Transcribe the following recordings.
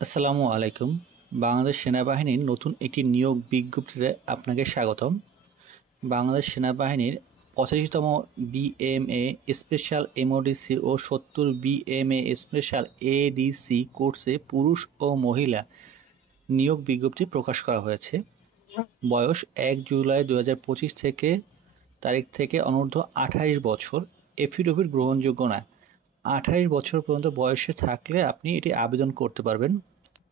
আসসালামু আলাইকুম। বাংলাদেশ সেনাবাহিনীর নতুন একটি নিয়োগ বিজ্ঞপ্তিতে আপনাকে স্বাগতম। বাংলাদেশ সেনাবাহিনীর 85তম বিএমএ স্পেশাল এমওডিসি ও 70 বিএমএ স্পেশাল এডিসি কোর্সে পুরুষ ও মহিলা নিয়োগ বিজ্ঞপ্তি প্রকাশ করা হয়েছে। বয়স 1 জুলাই 2025 তারিখ থেকে অনূর্ধ্ব 28 বছর। এফিডেভিট গ্রহণযোগ্য না। 28 বছর পর্যন্ত বয়সে থাকলে আপনি এটি আবেদন করতে পারবেন।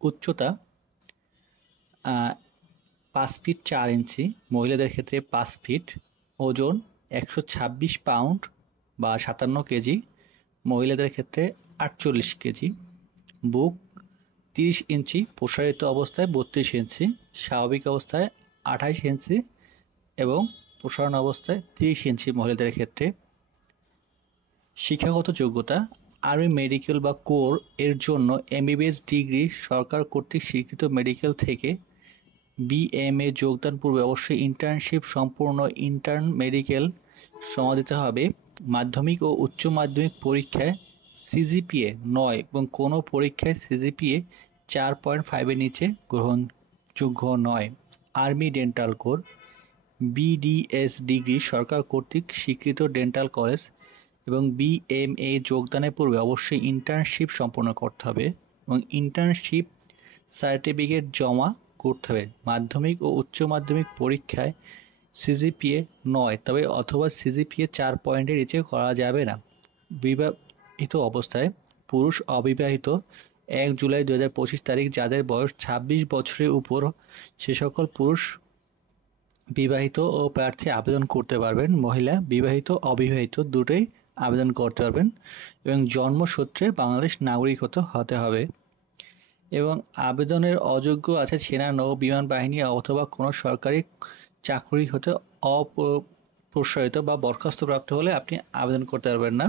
উচ্চতা 5 ফিট 4 ইঞ্চি, মহিলাদের ক্ষেত্রে 5 ফিট। ওজন 126 পাউন্ড বা 57 কেজি, মহিলাদের ক্ষেত্রে 48 কেজি। বুক 30 ইঞ্চি, প্রসারিত অবস্থায় 32 ইঞ্চি, স্বাভাবিক অবস্থায় 28 ইঞ্চি এবং প্রসারণ অবস্থায় 30 ইঞ্চি মহিলাদের ক্ষেত্রে। শিক্ষাগত যোগ্যতা আর্মি মেডিকেল বা কোর এর জন্য এমবিবিএস ডিগ্রি সরকার কর্তৃক স্বীকৃত মেডিকেল থেকে। বিএমএ যোগদান পূর্বে অবশ্যই ইন্টার্নশিপ সম্পূর্ণ ইন্টার্ন মেডিকেল জমা দিতে হবে। মাধ্যমিক ও উচ্চ মাধ্যমিক পরীক্ষায় সিজিপিএ 9 এবং কোনো পরীক্ষায় সিজিপিএ 4.5 এর নিচে গ্রহণযোগ্য নয়। Army dental corps BDS degree সরকার কর্তৃক স্বীকৃত ডেন্টাল কলেজ এবং বিএমএ যোগদানের পূর্বে অবশ্যই ইন্টার্নশিপ সম্পন্ন করতে হবে এবং ইন্টার্নশিপ সার্টিফিকেট জমা করতে হবে। মাধ্যমিক ও উচ্চ মাধ্যমিক পরীক্ষায় সিজিপিএ 9 তবে অথবা সিজিপিএ 4 পয়েন্টের নিচে করা যাবে না। বিবাহিত অবস্থায় পুরুষ অবিবাহিত 1 জুলাই 2025 তারিখ যাদের বয়স 26 বছরের উপর সে সকল পুরুষ বিবাহিত ও প্রার্থী আবেদন করতে পারবেন। মহিলা বিবাহিত অবিবাহিত দুটোই আবেদন করতে পারবেন এবং জন্মসূত্রে বাংলাদেশ নাগরিক হতে হবে। এবং আবেদনের অযোগ্য আছে সেনা নৌ বিমান বাহিনী অথবা কোনো সরকারি চাকরি হতে অপ্রসারিত বা বরখাস্তপ্রাপ্ত হলে আপনি আবেদন করতে পারবেন না।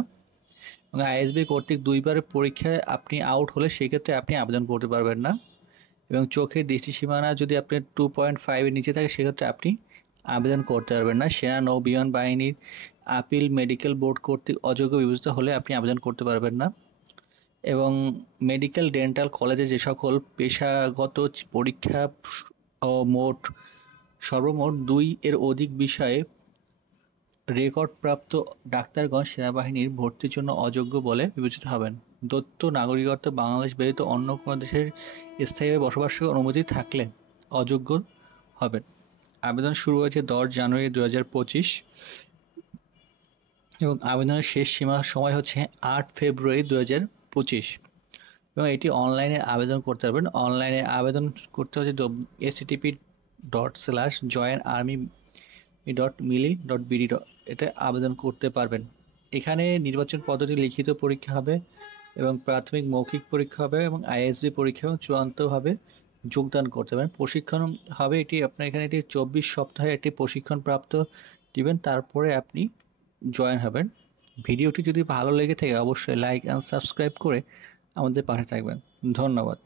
এবং আইএসবি কর্তৃক 2বার পরীক্ষায় আপনি আউট হলে সেক্ষেত্রে আপনি আবেদন করতে পারবেন না। এবং চোখের দৃষ্টিসীমানা যদি আপনার 2.5 এর নিচে থাকে সেক্ষেত্রে আপনি আবেদন করতে পারবেন না। সেনা নৌ বিমান বাহিনীর আপিল মেডিকেল বোর্ড কর্তৃক অযোগ্য বিবেচিত হলে আপনি আবেদন করতে পারবেন না। এবং মেডিকেল ডেন্টাল কলেজে যে সকল পেশাগত পরীক্ষা ও সর্বমোট 2 এর অধিক বিষয়ে রেকর্ডপ্রাপ্ত ডাক্তারগণ সেনাবাহিনীর ভর্তির জন্য অযোগ্য বলে বিবেচিত হবেন। দ্বৈত নাগরিকত্ব বাংলাদেশ ব্যতীত অন্য কোনো দেশের স্থায়ীভাবে বসবাসের অনুমতি থাকলে অযোগ্য হবেন। আবেদন শুরু হয়েছে 10 জানুয়ারি 2025 এবং আবেদনের শেষ সীমা সময় হচ্ছে 8 ফেব্রুয়ারি 2025 এবং এটি অনলাইনে আবেদন করতে পারবেন। অনলাইনে আবেদন করতে হচ্ছে http://joinarmy.mili.bd এটা আবেদন করতে পারবেন। এখানে নির্বাচন পদ্ধতি লিখিত পরীক্ষা হবে এবং প্রাথমিক মৌখিক পরীক্ষা হবে এবং আইএসবি পরীক্ষা এবং চূড়ান্তভাবে যোগদান করতে পারবেন। প্রশিক্ষণ হবে এটি আপনার এখানে এটি 24 সপ্তাহে একটি প্রশিক্ষণ প্রাপ্ত দিবেন, তারপরে আপনি জয়েন হবেন। ভিডিওটি যদি ভালো লেগে থাকে অবশ্যই লাইক অ্যান্ড সাবস্ক্রাইব করে আমাদের পাশে থাকবেন। ধন্যবাদ।